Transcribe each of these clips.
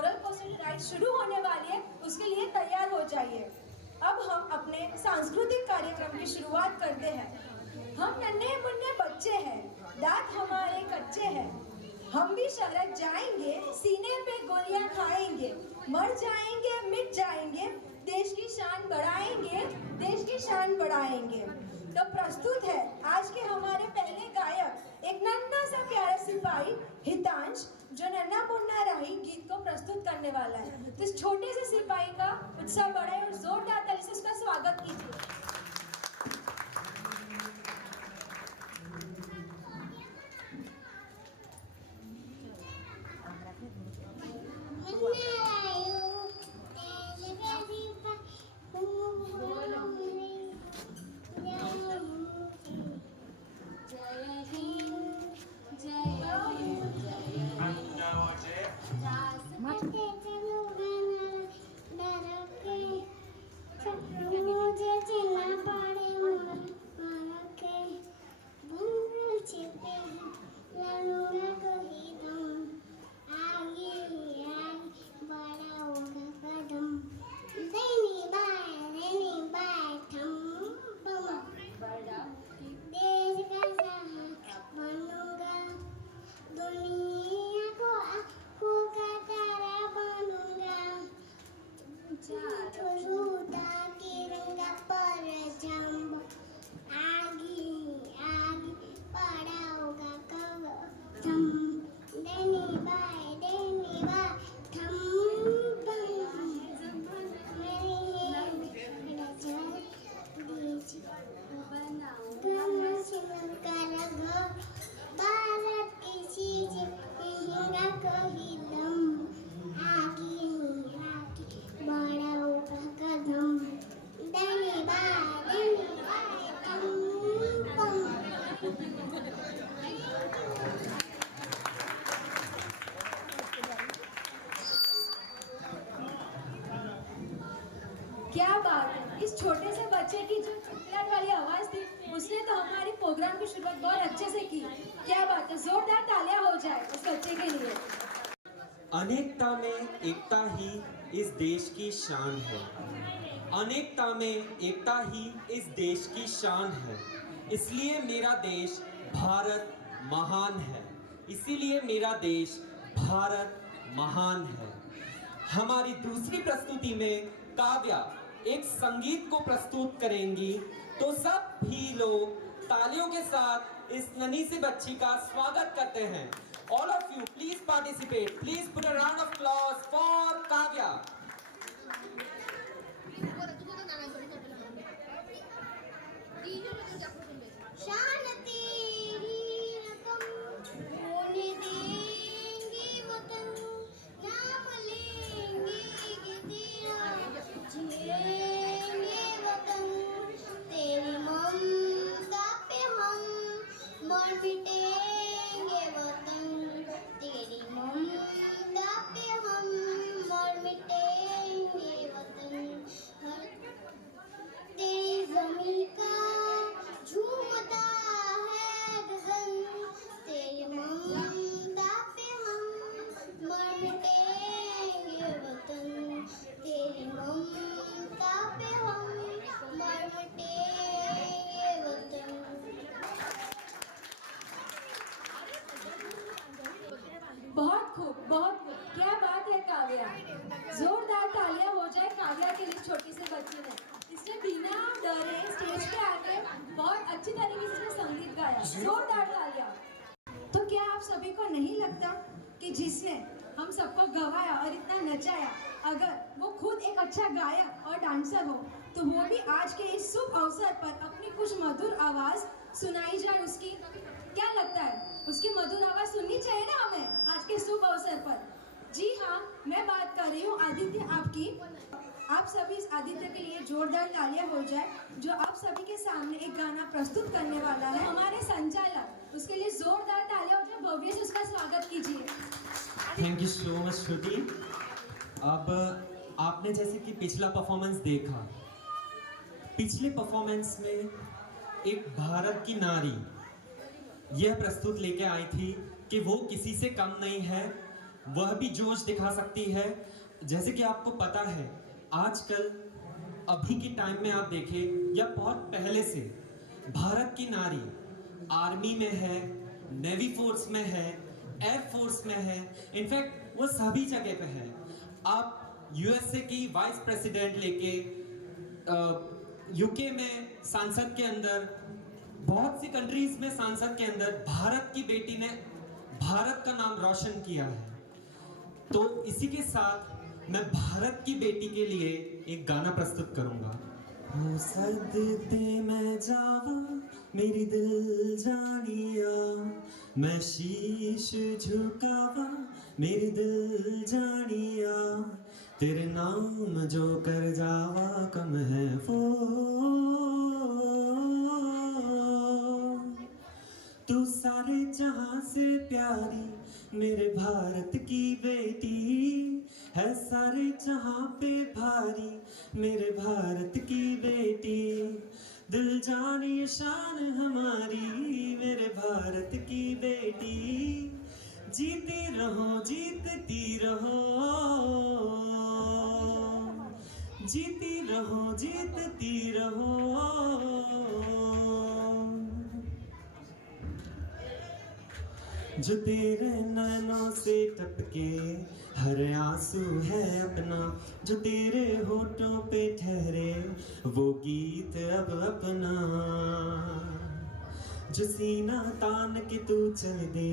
Floral poetry ride शुरू होने वाली है, उसके लिए तैयार हो जाइए। अब हम अपने सांस्कृतिक कार्यक्रम की शुरुआत करते हैं। हम नन्हे मुन्ने बच्चे हैं, दांत हमारे कच्चे हैं, हम भी शहर जाएंगे, सीने पे गोलियां खाएंगे, मर जाएंगे मिट जाएंगे, देश की शान बढ़ाएंगे, देश की शान बढ़ाएंगे। तो प्रस्तुत है आज के हमारे पहले गायक, एक नन्हा सा प्यारा सिपाही हितांश, जो नन्हा मुन्ना राही गीत को प्रस्तुत करने वाला है। तो इस छोटे से सिपाही का उत्साह बढ़ाए और जोरदार ताली से उसका स्वागत कीजिए। क्या बात है, इस छोटे से बच्चे की जो चिल्लाहट वाली आवाज थी, उसने तो हमारी प्रोग्राम की शुरुआत बहुत अच्छे से की। क्या बात है, जोरदार तालियां हो जाए उस बच्चे के लिए। अनेकता में एकता ही इस देश की शान है, अनेकता में एकता ही इस देश की शान है, इसलिए मेरा देश भारत महान है, इसीलिए मेरा देश भारत महान है। हमारी दूसरी प्रस्तुति में काव्या एक संगीत को प्रस्तुत करेंगी, तो सब भी लोग तालियों के साथ इस नन्ही सी बच्ची का स्वागत करते हैं। All of you, please participate. Please put a round of applause for Kavya. बहुत खूब, बहुत खूब, क्या बात है काव्या। जोरदार तालियां हो जाए काव्या के लिए, छोटी से बच्ची ने, इसने बिना डरे स्टेज पे आके बहुत अच्छी तरीके से इसने संगीत गाया। जोरदार तालियां। तो क्या आप सभी को नहीं लगता कि जिसने हम सबको गवाया और इतना नचाया, अगर वो खुद एक अच्छा गायक और डांसर हो, तो वो भी आज के इस शुभ अवसर पर अपनी कुछ मधुर आवाज सुनाई जाए उसकी। क्या लगता है, उसकी मधुर आवाज सुननी चाहिए ना हमें आज के शुभ अवसर पर। जी हाँ, मैं बात कर रही हूँ आदित्य आपकी। आप सभी इस आदित्य के लिए जोरदार तालियां हो जाए, जो आप सभी के सामने एक गाना प्रस्तुत करने वाला है। हमारे संचालक, उसके लिए जोरदार तालियां हो जाए, भव्य से उसका स्वागत कीजिए। थैंक यू सो मच श्रुति। अब आपने जैसे कि पिछला परफॉर्मेंस देखा, पिछले परफॉर्मेंस में एक भारत की नारी यह प्रस्तुत लेके आई थी कि वो किसी से कम नहीं है, वह भी जोश दिखा सकती है। जैसे कि आपको पता है, आजकल अभी के टाइम में आप देखें या बहुत पहले से भारत की नारी आर्मी में है, नेवी फोर्स में है, एयर फोर्स में है, इनफैक्ट वो सभी जगह पे है। आप यूएसए की वाइस प्रेसिडेंट लेके यूके में सांसद के अंदर, बहुत सी कंट्रीज में सांसद के अंदर भारत की बेटी ने भारत का नाम रोशन किया है। तो इसी के साथ मैं भारत की बेटी के लिए एक गाना प्रस्तुत करूंगा। हो सदते मैं जावा मेरी दिल जानिया, मैं शीश झुकावा मेरी दिल जानिया, तेरे नाम जो कर जावा कम है वो। तू सारे जहां से प्यारी मेरे भारत की बेटी है, सारे जहां पे भारी मेरे भारत की बेटी, दिल जानी शान हमारी मेरे भारत की बेटी, जीती रहो जीतती रहो, जीती रहो जीतती रहो। जो तेरे नैनों से टपके हर आंसू है अपना, जो तेरे होठों पे ठहरे वो गीत अब अपना, जो सीना तान के तू चल दे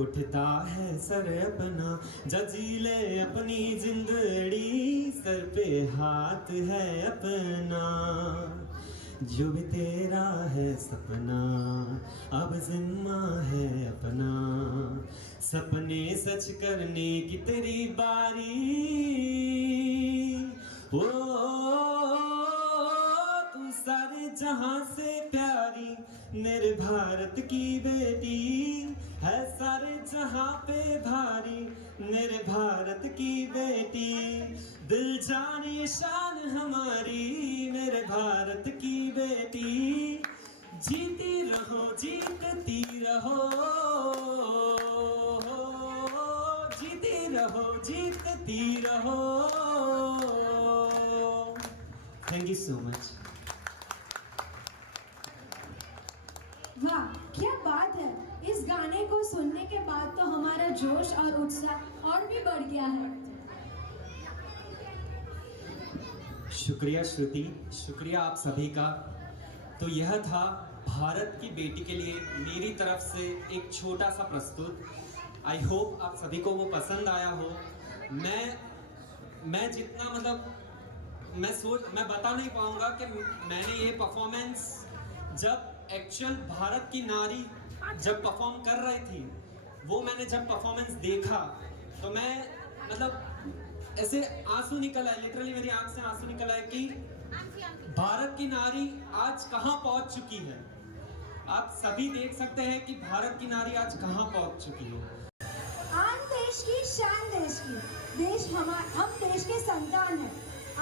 उठता है सर अपना, जा जी ले अपनी जिंदड़ी सर पे हाथ है अपना, जो भी तेरा है सपना अब जिम्मा है अपना, सपने सच करने की तेरी बारी, ओ तू सारे जहां से प्यारी मेरे भारत की बेटी है, सारे जहां पे भारी मेरे भारत की बेटी, दिल जानी शान हमारी मेरे भारत की बेटी, जीती रहो जीतती रहो, जीती रहो जीतती रहो। Thank you so much. वाह, क्या बात है। इस गाने को सुनने के बाद तो हमारा जोश और उत्साह और भी बढ़ गया है। शुक्रिया श्रुति, शुक्रिया आप सभी का। तो यह था भारत की बेटी के लिए मेरी तरफ से एक छोटा सा प्रस्तुत। आई होप आप सभी को वो पसंद आया हो। मैं जितना मैं बता नहीं पाऊंगा कि मैंने ये परफॉर्मेंस जब एक्चुअल भारत की नारी जब परफॉर्म कर रही थी, वो मैंने जब परफॉर्मेंस देखा तो मैं ऐसे आंसू निकल आए, लिटरली मेरी आंख से आंसू निकल आए कि भारत की नारी आज कहां पहुंच चुकी है। आप सभी देख सकते हैं कि भारत की नारी आज कहां पहुंच चुकी है। आन देश की शान देश की, हम देश के संतान हैं।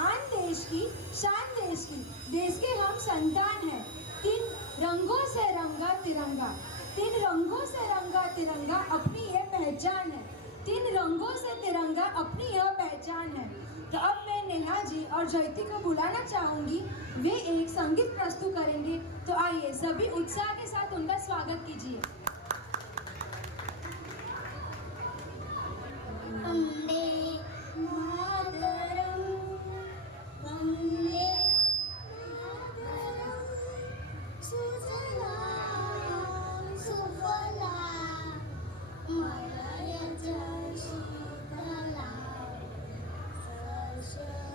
आन देश की शान देश की, देश के हम संतान हैं। तीन रंगों से रंगा तिरंगा, तीन रंगों से रंगा तिरंगा अपनी यह पहचान है, तीन रंगों से तिरंगा अपनी यह पहचान है। तो अब मैं नेहा जी और जयती को बुलाना चाहूंगी, वे एक संगीत प्रस्तुत करेंगे। तो आइए सभी उत्साह के साथ उनका स्वागत कीजिए। वंदे मातरम, वंदे मातरम, सुजलां सुफलां मलयज शीतलां, सस्यश्यामलां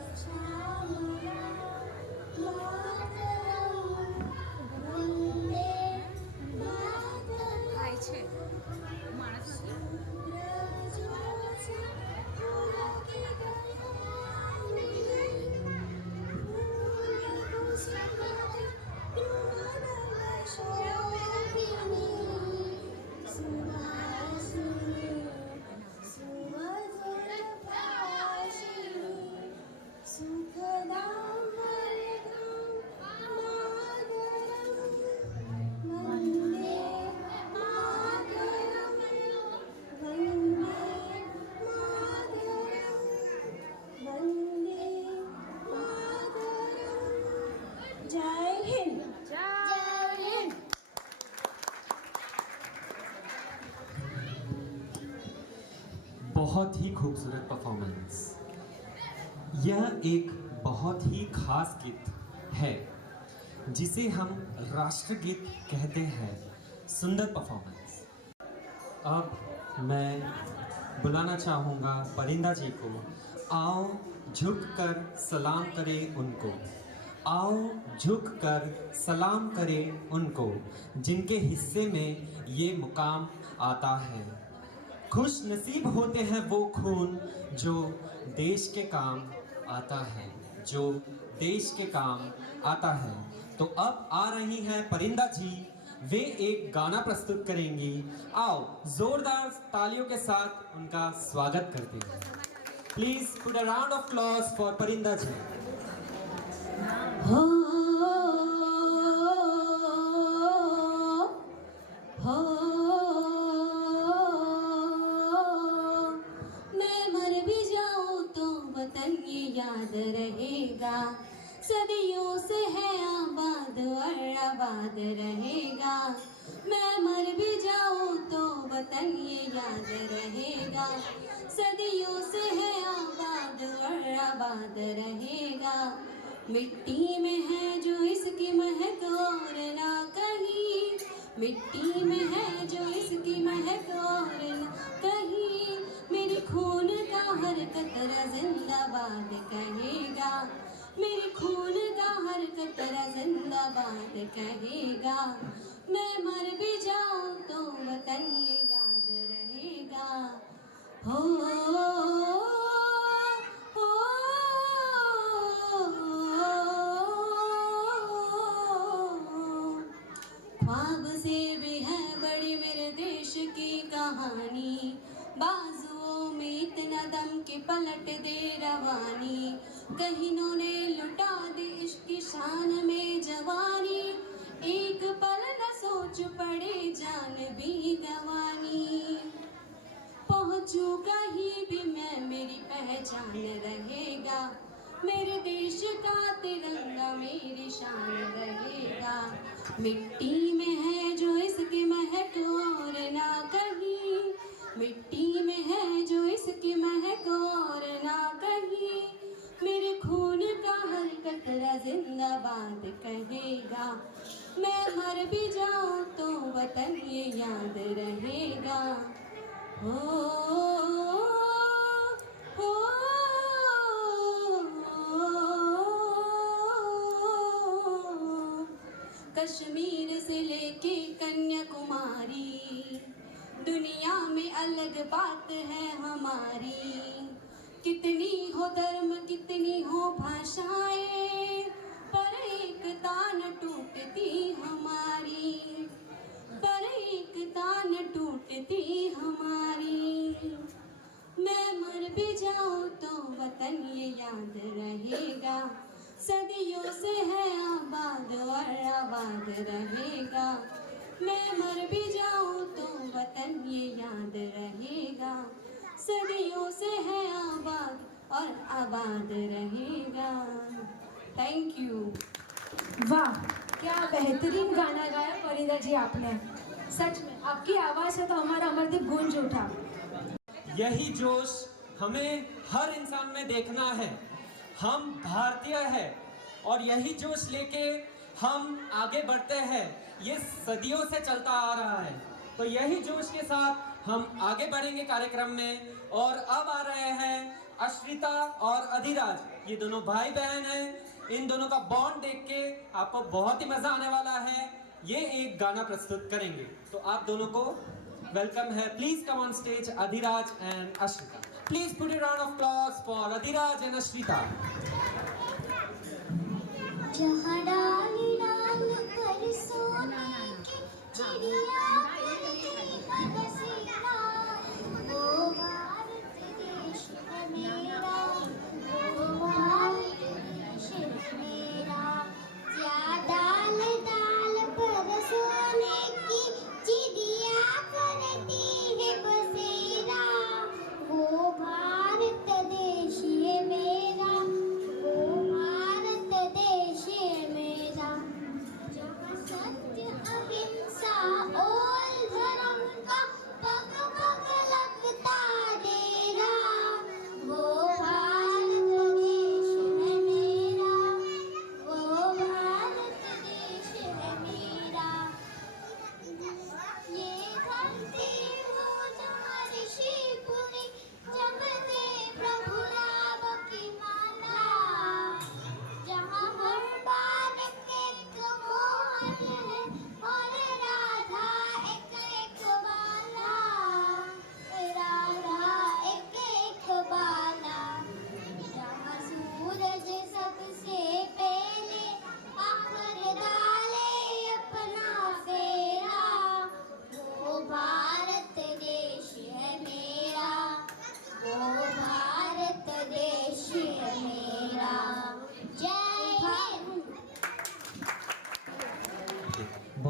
मातरम, वंदे मातरम। बहुत ही खूबसूरत परफॉर्मेंस। यह एक बहुत ही खास गीत है जिसे हम राष्ट्रगीत कहते हैं। सुंदर परफॉर्मेंस। अब मैं बुलाना चाहूँगा परिंदा जी को। आओ झुककर सलाम करें उनको, आओ झुककर सलाम करें उनको, जिनके हिस्से में ये मुकाम आता है। खुश नसीब होते हैं वो खून जो देश के काम आता है, जो देश के काम आता है। तो अब आ रही हैं परिंदा जी, वे एक गाना प्रस्तुत करेंगी। आओ जोरदार तालियों के साथ उनका स्वागत करते हैं। Please put a round of applause for परिंदा जी। हो हो मैं मर भी जाऊं तो वतन ये याद रहेगा, सदियों से है आबाद और आबाद रहेगा। मैं मर भी जाऊं तो वतन ये याद रहेगा, सदियों से है आबाद और आबाद रहेगा। मिट्टी में है जो इसकी महक और ना कहीं, मिट्टी में है जो इसकी महक और ना कहीं। मेरे खून का हर कतरा जिंदाबाद कहेगा, मेरे खून का हर कतरा जिंदाबाद कहेगा। मैं मर भी जाऊं तो वतन ये याद रहेगा। हो ख्वाब से भी है बड़ी मेरे देश की कहानी, बाजुओं में इतना दम कि पलट दे रवानी। कहीनों ने लुटा दी इश्क की शान में जवानी, एक पल न सोच पड़े जान भी गवानी। पहुंचूं कहीं भी मैं मेरी पहचान रहेगा, मेरे देश का तिरंगा मेरी शान रहेगा। मिट्टी में है जो इसकी महक और ना कहीं, मिट्टी में है जो इसकी महक और ना कहीं। मेरे खून का हर कतरा जिंदाबाद कहेगा। मैं मर भी जाऊं तो वतन ये याद रहेगा। हो कश्मीर से लेके कन्याकुमारी, दुनिया में अलग बात है हमारी। कितनी हो धर्म कितनी हो भाषाएं, पर एकता न टूटती हमारी, पर एकता न टूटती हमारी। मैं मर भी जाऊं तो वतन ये याद रहेगा, सदियों से है आबाद और आबाद रहेगा। मैं मर भी जाऊं तो वतन ये याद रहेगा, सदियों से है आबाद और आबाद रहेगा। Thank you. वाह, क्या बेहतरीन गाना गाया परिंदा जी आपने। सच में आपकी आवाज़ से तो हमारा अमरदीप गूंज उठा। यही जोश हमें हर इंसान में देखना है। हम भारतीय हैं और यही जोश लेके हम आगे बढ़ते हैं। ये सदियों से चलता आ रहा है, तो यही जोश के साथ हम आगे बढ़ेंगे कार्यक्रम में। और अब आ रहे हैं अश्रिता और अधिराज, ये दोनों भाई बहन हैं। इन दोनों का बॉन्ड देख के आपको बहुत ही मजा आने वाला है। ये एक गाना प्रस्तुत करेंगे, तो आप दोनों को वेलकम है। Please come on stage Adhiraj and Ashrita. Please put a round of applause for Adhiraj and Ashrita. जहाँ डाल डाल पर सोने की चिड़िया करती है बसेरा, वो भारत देश है मेरा, वो भारत देश है मेरा। क्या डाल डाल पर सोने की चिड़िया करती है बसेरा, वो भारत देश है मेरा, वो भारत देश है मेरा। जहाँ सत्य अहिंसा और धर्म का पग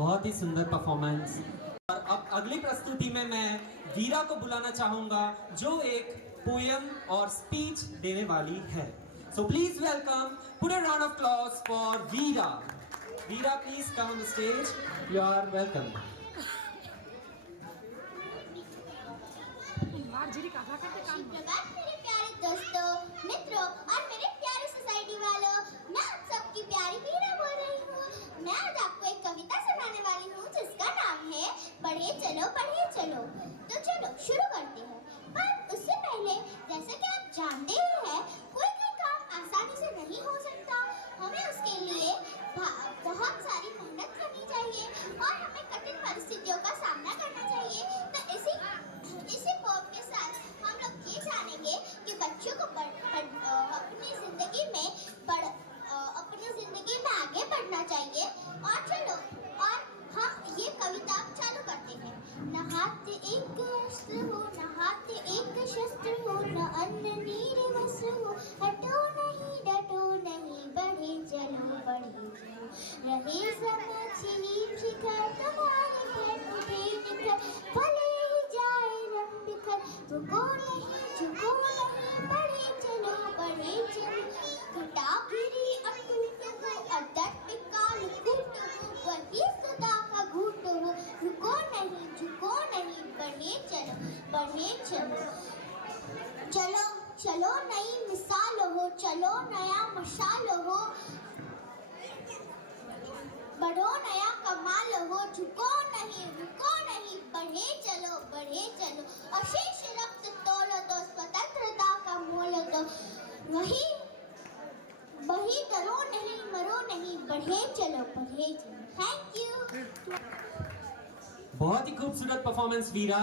बहुत ही सुंदर परफॉर्मेंस। और अब अगली प्रस्तुति में मैं वीरा को बुलाना चाहूंगा जो एक पोयम और स्पीच देने वाली है। So please welcome, put a round of applause for Veera. Veera please come on the stage, you are welcome. Prabhat मेरे प्यारे दोस्तों, मित्रों और मेरे प्यारे सोसाइटी वालों, मैं आप सबकी प्यारी वीरा बोल रही हूँ। मैं आज आपको एक कविता सुनाने वाली हूँ जिसका नाम है बढ़े चलो बढ़े चलो। तो चलो शुरू करते हैं, पर उससे पहले जैसे कि आप जानते ही हैं, कोई भी काम आसानी से नहीं हो सकता। हमें उसके लिए बहुत सारी मेहनत करनी चाहिए और हमें कठिन परिस्थितियों का सामना करना चाहिए। तो इसी पोम के साथ हम लोग ये जानेंगे कि बच्चों को अपनी जिंदगी में आगे बढ़ना चाहिए। और हम ये कविता चालू करते हैं। न हाथ एक अस्त्र हो, न हाथ एक शस्त्र हो, न अन्न नीर वस्त्र हो, हटो नहीं डटो नहीं, बढ़े चलो बढ़े चलो। रहे समझ शिखर तुम्हारे घर उठे निखर, भले ही जाए रंग बिखर, झुको नहीं बढ़े चलो बढ़े चलो। घटा गिरी अटूट हो, अदट विकाल कूट हो, वही सदा का घूट हो, रुको नहीं झुको नहीं, बढ़े चलो बढ़े चलो। चलो चलो नई मिसाल हो, चलो नया मशाल हो, बढ़ो नया कमाल हो, झुको नहीं रुको नहीं, बढ़े चलो बढ़े चलो। अशेष रक्त तोलो तो स्वतंत्रता का मोल दो, वही डरो नहीं मरो नहीं, बढ़े चलो बढ़े चलो। Thank you. बहुत ही खूबसूरत परफॉर्मेंस वीरा,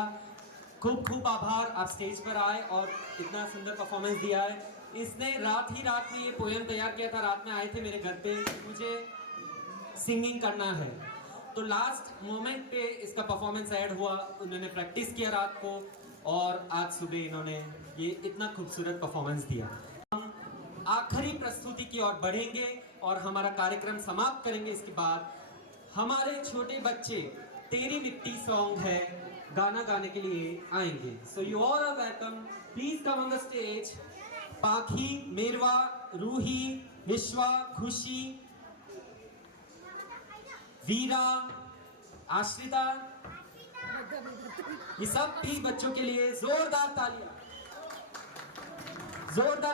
खूब आभार आप स्टेज पर आए और इतना सुंदर परफॉर्मेंस दिया है। इसने रात में ये पोयम तैयार किया था, रात में आए थे मेरे घर पे, मुझे सिंगिंग करना है, तो लास्ट मोमेंट पे इसका परफॉर्मेंस ऐड हुआ। उन्होंने प्रैक्टिस किया रात को और आज सुबह इन्होंने ये इतना खूबसूरत परफॉर्मेंस दिया। हम आखिरी प्रस्तुति की ओर बढ़ेंगे और हमारा कार्यक्रम समाप्त करेंगे। इसके बाद हमारे छोटे बच्चे तेरी मिट्टी सॉन्ग है गाना गाने के लिए आएंगे। So you all are welcome, please come on the stage. Pakhi, Merwa, Ruhi, विश्वा, खुशी, वीरा, आश्रिता, ये सब भी बच्चों के लिए जोरदार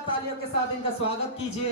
तालियों के साथ इनका स्वागत कीजिए।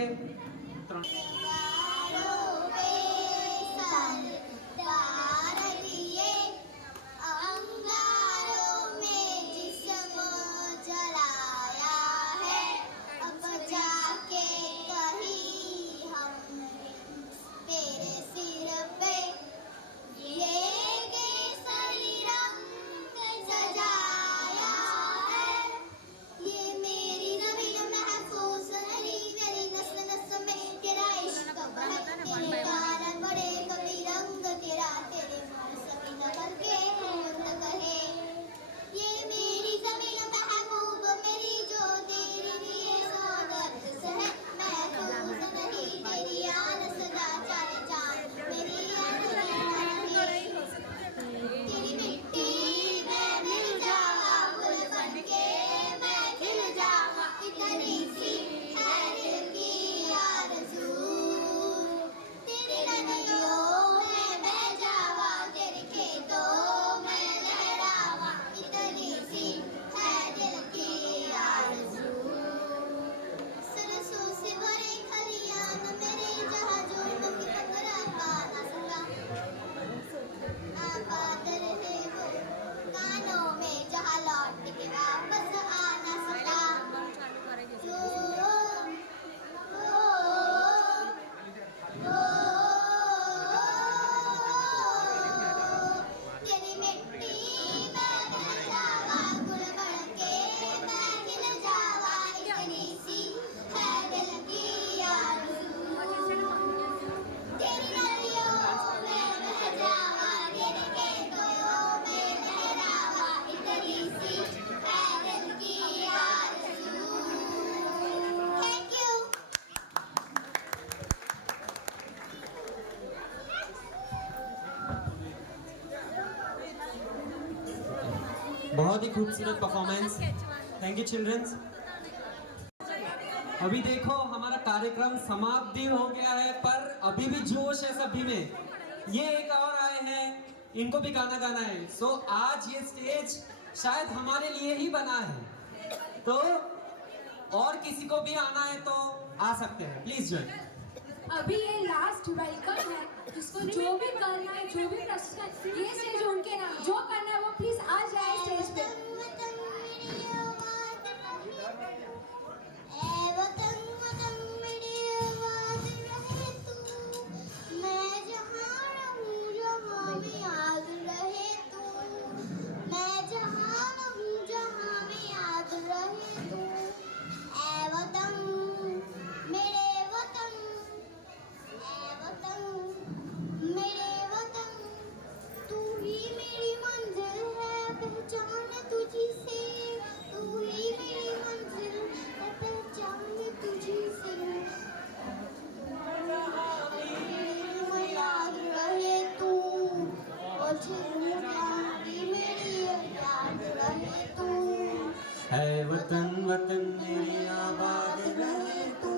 बहुत ही खूबसूरत परफॉर्मेंस। Thank you children's. अभी देखो हमारा कार्यक्रम समाप्त भी हो गया है, पर अभी भी जोश है सभी में। ये एक और आए हैं, इनको भी गाना गाना है। सो आज ये स्टेज शायद हमारे लिए ही बना है, तो और किसी को भी आना है तो आ सकते हैं, प्लीज ज्वाइन। अभी ये लास्ट वेलकम है, जिसको जो भी करना है, जो भी प्रस्तुत करना, ये स्टेज उनके नाम, जो करना है वो प्लीज आ जाए स्टेज पे। है वतन वतन मेरी आबाद रहे तू,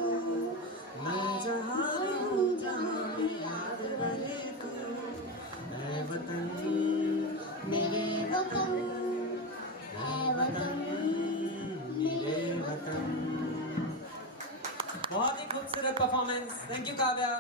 मैं जहाँ रहूँ जहाँ भी याद रहे तू। है वतन मेरे वतन, है वतन मेरे वतन। बहुत ही खूबसूरत परफॉर्मेंस। Thank you Kavya.